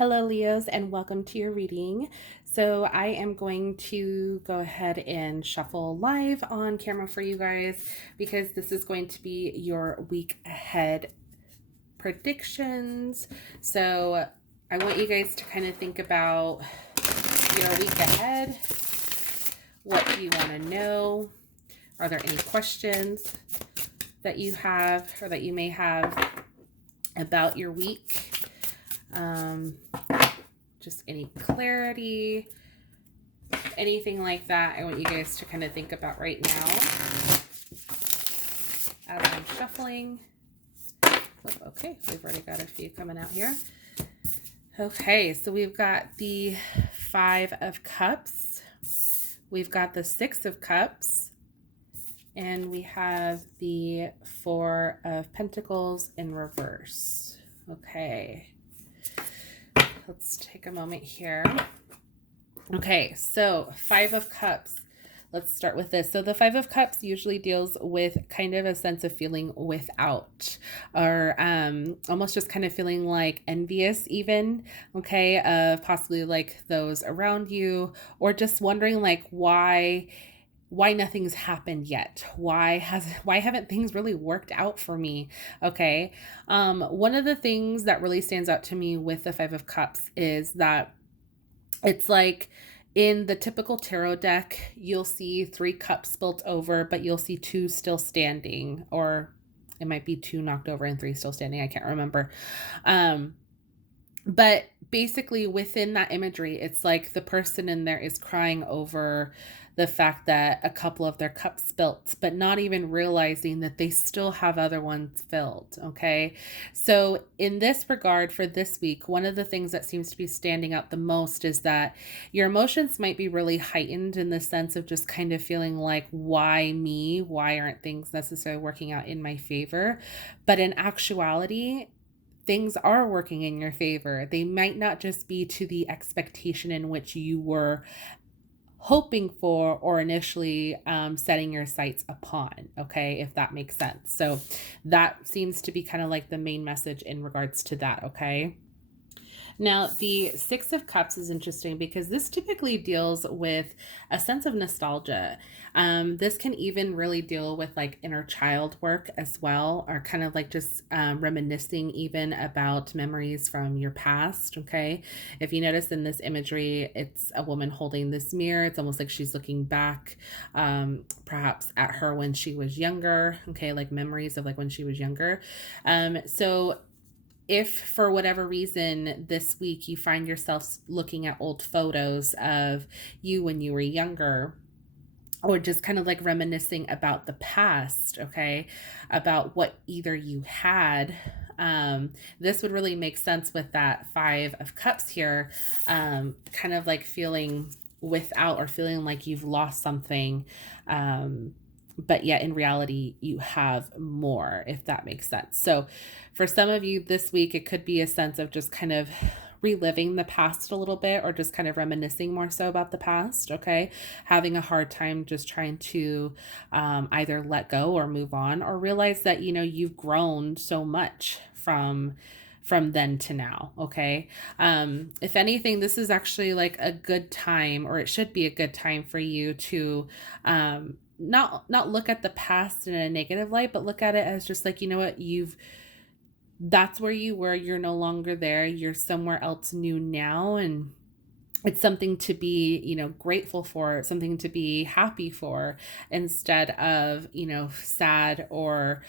Hello, Leos, and welcome to your reading. So, I am going to go ahead and shuffle live on camera for you guys because this is going to be your week ahead predictions. So, I want you guys to kind of think about your week ahead. What do you want to know? Are there any questions that you have or that you may have about your week? Just any clarity, anything like that, I want you guys to kind of think about right now as I'm shuffling. Okay, we've already got a few coming out here. Okay, so we've got the Five of Cups, we've got the Six of Cups, and we have the Four of Pentacles in reverse. Okay, let's take a moment here. Okay, so Five of Cups. Let's start with this. So the Five of Cups usually deals with kind of a sense of feeling without, or almost just kind of feeling like envious even, okay, of possibly like those around you, or just wondering like why nothing's happened yet. Why haven't things really worked out for me? Okay. One of the things that really stands out to me with the Five of Cups is that it's like in the typical tarot deck, you'll see three cups spilt over, but you'll see two still standing, or it might be two knocked over and three still standing. I can't remember. But basically within that imagery, it's like the person in there is crying over the fact that a couple of their cups spilt, but not even realizing that they still have other ones filled. Okay. So in this regard for this week, one of the things that seems to be standing out the most is that your emotions might be really heightened in the sense of just kind of feeling like, why me? Why aren't things necessarily working out in my favor? But in actuality, things are working in your favor. They might not just be to the expectation in which you were hoping for or initially setting your sights upon, okay, if that makes sense. So that seems to be kind of like the main message in regards to that, okay? Now, the Six of Cups is interesting because this typically deals with a sense of nostalgia. This can even really deal with like inner child work as well, or kind of like just reminiscing even about memories from your past. Okay. If you notice in this imagery, it's a woman holding this mirror. It's almost like she's looking back, perhaps at her when she was younger. Okay. Like memories of like when she was younger. So if for whatever reason this week you find yourself looking at old photos of you when you were younger, or just kind of like reminiscing about the past, okay, about what either you had, this would really make sense with that Five of Cups here, kind of like feeling without or feeling like you've lost something, but yet in reality you have more, if that makes sense. So for some of you this week, it could be a sense of just kind of reliving the past a little bit, or just kind of reminiscing more so about the past, okay, having a hard time just trying to either let go or move on, or realize that you've grown so much from then to now, okay. If anything, this is actually like a good time, or it should be a good time for you to not look at the past in a negative light, but look at it as just like, you know what, that's where you were, you're no longer there, you're somewhere else new now, and it's something to be, grateful for, something to be happy for, instead of, sad, or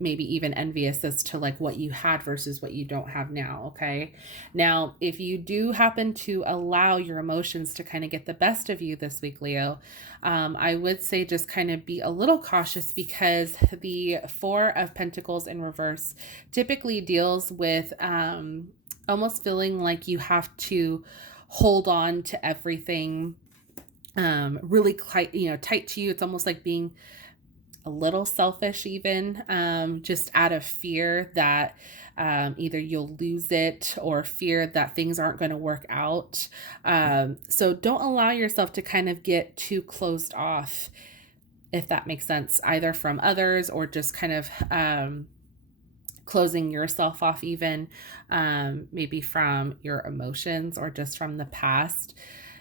maybe even envious as to like what you had versus what you don't have now. Okay. Now, if you do happen to allow your emotions to kind of get the best of you this week, Leo, I would say just kind of be a little cautious, because the Four of Pentacles in reverse typically deals with almost feeling like you have to hold on to everything really tight to you. It's almost like being a little selfish even, just out of fear that either you'll lose it, or fear that things aren't going to work out. So don't allow yourself to kind of get too closed off, if that makes sense, either from others or just kind of closing yourself off even, maybe from your emotions or just from the past.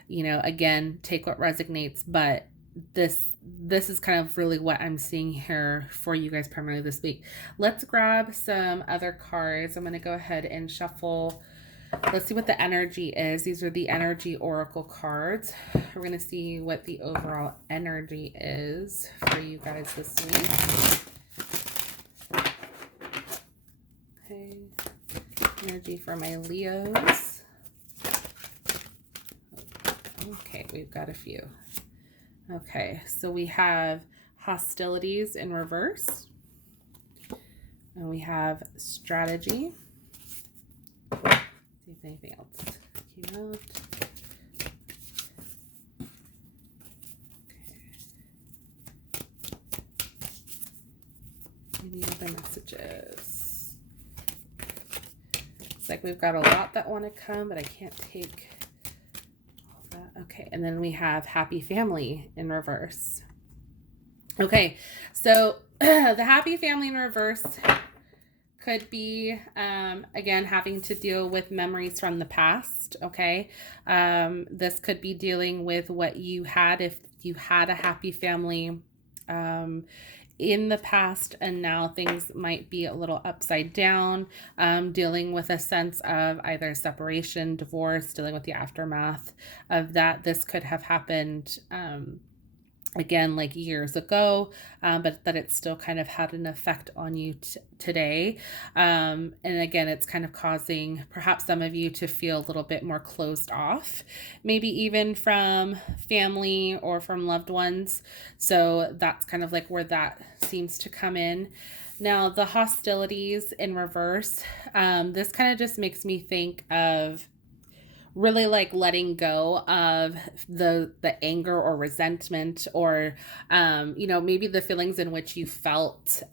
Again, take what resonates, but this is kind of really what I'm seeing here for you guys primarily this week. Let's grab some other cards. I'm going to go ahead and shuffle. Let's see what the energy is. These are the energy oracle cards. We're going to see what the overall energy is for you guys this week. Okay. Energy for my Leos. Okay, we've got a few. Okay, so we have hostilities in reverse. And we have strategy. See if anything else came out. Okay. Any other messages? It's like we've got a lot that want to come, but I can't take all that. Okay, and then we have happy family in reverse. Okay, so the happy family in reverse could be, again, having to deal with memories from the past, okay? This could be dealing with what you had if you had a happy family in the past, and now things might be a little upside down, dealing with a sense of either separation, divorce, dealing with the aftermath of that. This could have happened again, like years ago, but that it still kind of had an effect on you today. And again, it's kind of causing perhaps some of you to feel a little bit more closed off, maybe even from family or from loved ones. So that's kind of like where that seems to come in. Now, the hostilities in reverse, this kind of just makes me think of really like letting go of the anger or resentment, or maybe the feelings in which you felt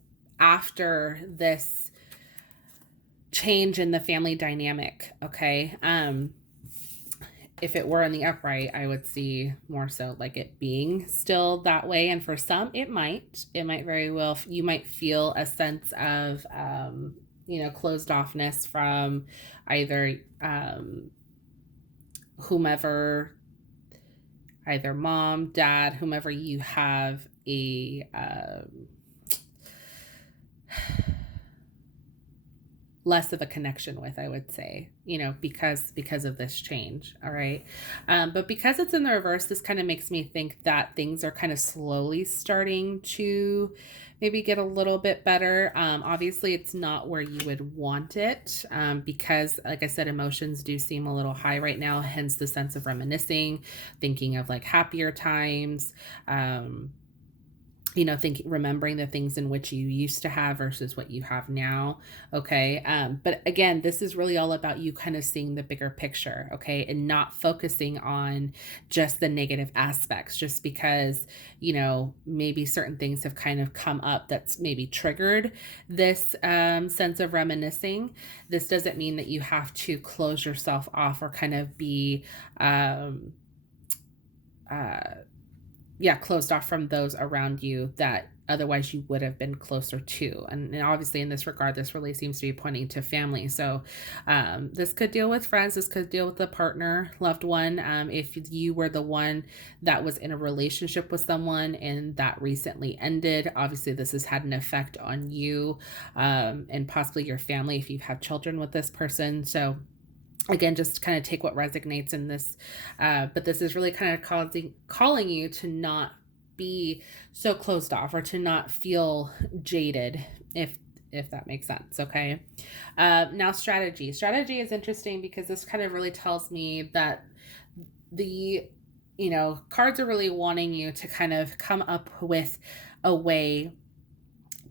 after this change in the family dynamic. Okay, if it were in the upright, I would see more so like it being still that way, and for some it might very well, you might feel a sense of closed offness from either whomever, either mom, dad, whomever you have a less of a connection with, I would say, because of this change. All right. But because it's in the reverse, this kind of makes me think that things are kind of slowly starting to maybe get a little bit better. Obviously it's not where you would want it, because like I said, emotions do seem a little high right now, hence the sense of reminiscing, thinking of like happier times, remembering the things in which you used to have versus what you have now. Okay. But again, this is really all about you kind of seeing the bigger picture. Okay. And not focusing on just the negative aspects, just because, maybe certain things have kind of come up that's maybe triggered this sense of reminiscing. This doesn't mean that you have to close yourself off or kind of be, closed off from those around you that otherwise you would have been closer to. And obviously in this regard, this really seems to be pointing to family. So this could deal with friends. This could deal with a partner, loved one. If you were the one that was in a relationship with someone and that recently ended, obviously this has had an effect on you, and possibly your family if you've had children with this person. So again, just kind of take what resonates in this, but this is really kind of calling you to not be so closed off or to not feel jaded, if that makes sense. Okay. Now strategy is interesting because this kind of really tells me that the cards are really wanting you to kind of come up with a way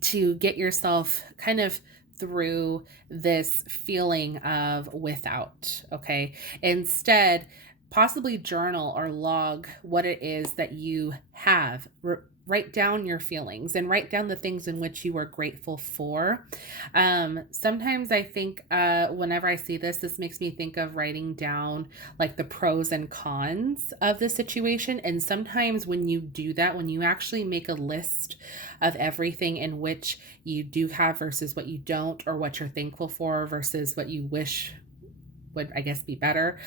to get yourself kind of through this feeling of without. Okay. Instead, possibly journal or log what it is that you have. write down your feelings and write down the things in which you are grateful for. Sometimes I think whenever I see this, this makes me think of writing down like the pros and cons of the situation. And sometimes when you do that, when you actually make a list of everything in which you do have versus what you don't, or what you're thankful for versus what you wish would, I guess, be better,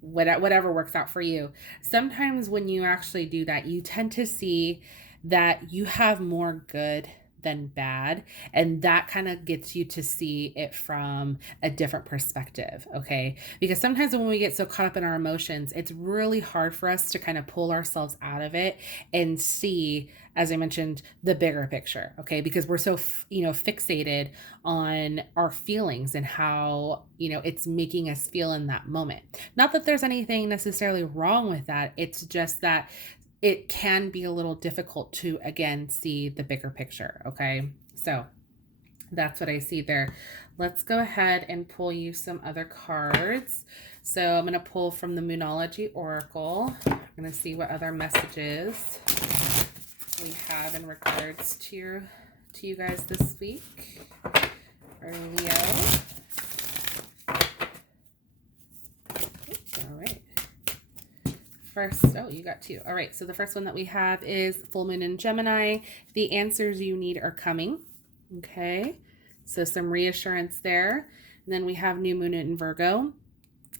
whatever works out for you. Sometimes when you actually do that, you tend to see that you have more good than bad, and that kind of gets you to see it from a different perspective. Okay, because sometimes when we get so caught up in our emotions, it's really hard for us to kind of pull ourselves out of it and see, as I mentioned, the bigger picture. Okay, because we're so fixated on our feelings and how it's making us feel in that moment. Not that there's anything necessarily wrong with that, it's just that it can be a little difficult to, again, see the bigger picture. Okay, so that's what I see there. Let's go ahead and pull you some other cards. So I'm going to pull from the Moonology Oracle. I'm going to see what other messages we have in regards to you guys this week. Or Leo. Oops, all right. First, you got two. All right, so the first one that we have is full moon in Gemini. The answers you need are coming. Okay, so some reassurance there. And then we have new moon in Virgo.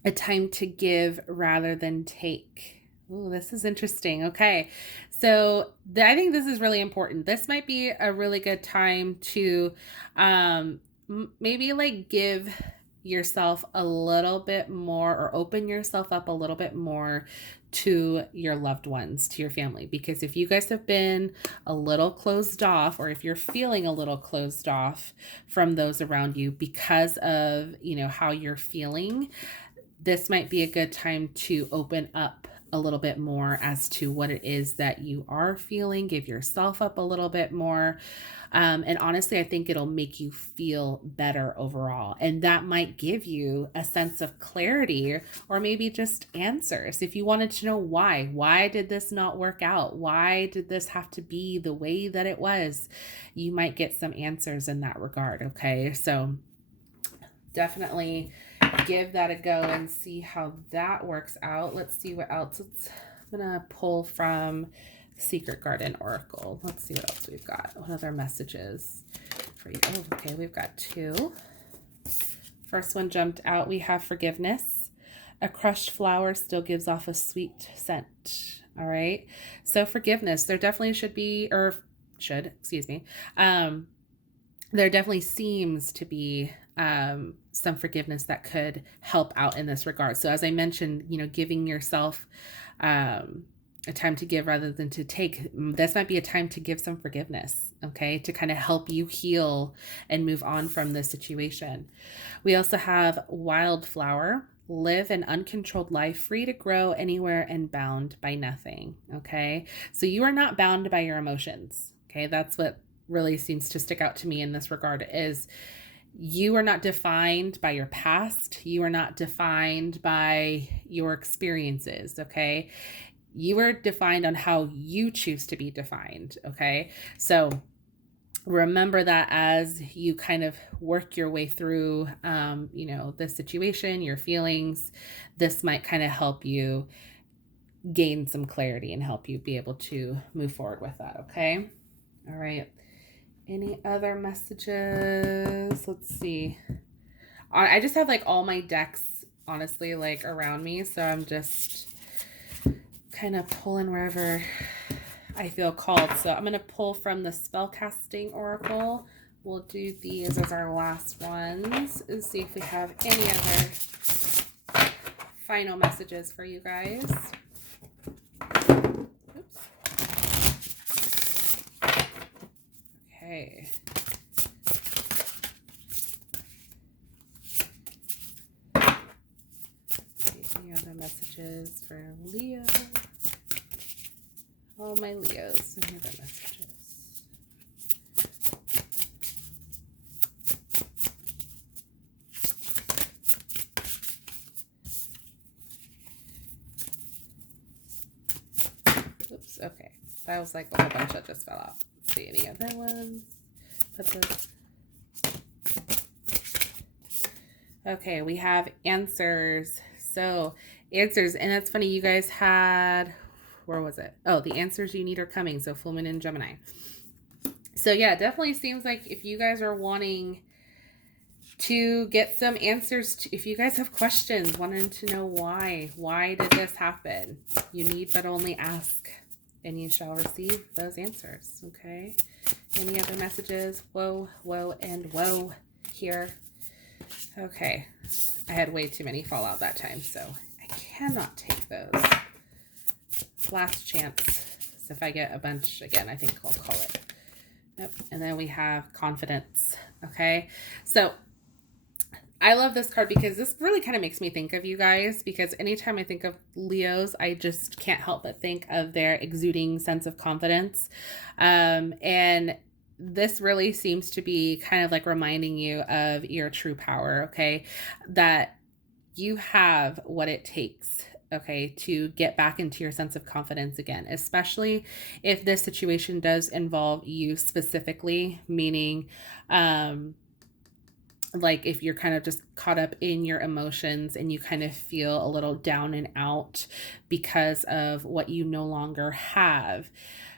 A time to give rather than take. Oh, this is interesting. Okay, so I think this is really important. This might be a really good time to maybe like give yourself a little bit more, or open yourself up a little bit more to your loved ones, to your family. Because if you guys have been a little closed off, or if you're feeling a little closed off from those around you because of, how you're feeling, this might be a good time to open up a little bit more as to what it is that you are feeling. Give yourself up a little bit more. And honestly, I think it'll make you feel better overall. And that might give you a sense of clarity, or maybe just answers. If you wanted to know why did this not work out? Why did this have to be the way that it was? You might get some answers in that regard. Okay, so definitely give that a go and see how that works out. Let's see what else. I'm gonna pull from Secret Garden Oracle. Let's see what else we've got. What other messages for you? Oh, okay, we've got two. First one jumped out. We have forgiveness. A crushed flower still gives off a sweet scent. All right, so forgiveness. There definitely there definitely seems to be some forgiveness that could help out in this regard. So as I mentioned, giving yourself a time to give rather than to take, this might be a time to give some forgiveness, okay, to kind of help you heal and move on from this situation. We also have wildflower. Live an uncontrolled life, free to grow anywhere and bound by nothing. Okay, so you are not bound by your emotions. Okay, that's what really seems to stick out to me in this regard, is you are not defined by your past. You are not defined by your experiences. Okay, you are defined on how you choose to be defined. Okay, so remember that as you kind of work your way through, the situation, your feelings, this might kind of help you gain some clarity and help you be able to move forward with that. Okay. All right. Any other messages? Let's see. I just have like all my decks, honestly, like around me. So I'm just kind of pulling wherever I feel called. So I'm going to pull from the Spellcasting Oracle. We'll do these as our last ones and see if we have any other final messages for you guys. Oops. Okay. Any other messages for Leo? All my Leos. Any other messages? Oops. Okay. That was like a whole bunch that just fell out. Let's see any other ones. Put this. Okay, we have answers. So answers, and that's funny. You guys had, where was it? Oh, the answers you need are coming. So full moon in Gemini. So yeah, it definitely seems like if you guys are wanting to get some answers to, if you guys have questions, wanting to know why did this happen, you need but only ask, and you shall receive those answers. Okay. Any other messages? Whoa, whoa, and whoa here. Okay. I had way too many fall out that time, so I cannot take those. Last chance. So if I get a bunch again, I think I'll call it. Yep. And then we have confidence. Okay. So I love this card because this really kind of makes me think of you guys, because anytime I think of Leos, I just can't help but think of their exuding sense of confidence. And this really seems to be kind of like reminding you of your true power, okay? That you have what it takes, okay, to get back into your sense of confidence again, especially if this situation does involve you specifically, meaning, like if you're kind of just caught up in your emotions and you kind of feel a little down and out because of what you no longer have.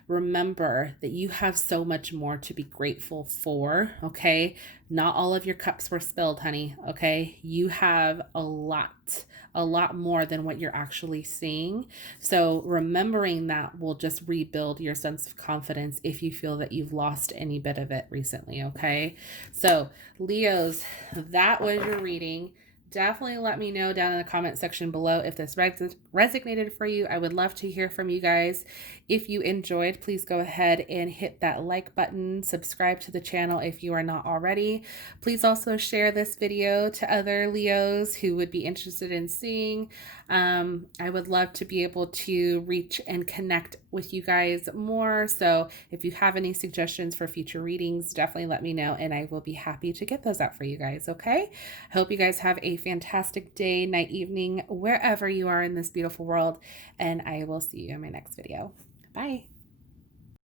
Remember that you have so much more to be grateful for, okay? Not all of your cups were spilled, honey, okay? You have a lot more than what you're actually seeing. So remembering that will just rebuild your sense of confidence if you feel that you've lost any bit of it recently, okay? So Leos, that was your reading. Definitely let me know down in the comment section below if this resonated for you. I would love to hear from you guys. If you enjoyed, please go ahead and hit that like button. Subscribe to the channel if you are not already. Please also share this video to other Leos who would be interested in seeing. I would love to be able to reach and connect with you guys more. So if you have any suggestions for future readings, definitely let me know and I will be happy to get those out for you guys, okay? I hope you guys have a fantastic day, night, evening, wherever you are in this beautiful world, and I will see you in my next video. Bye.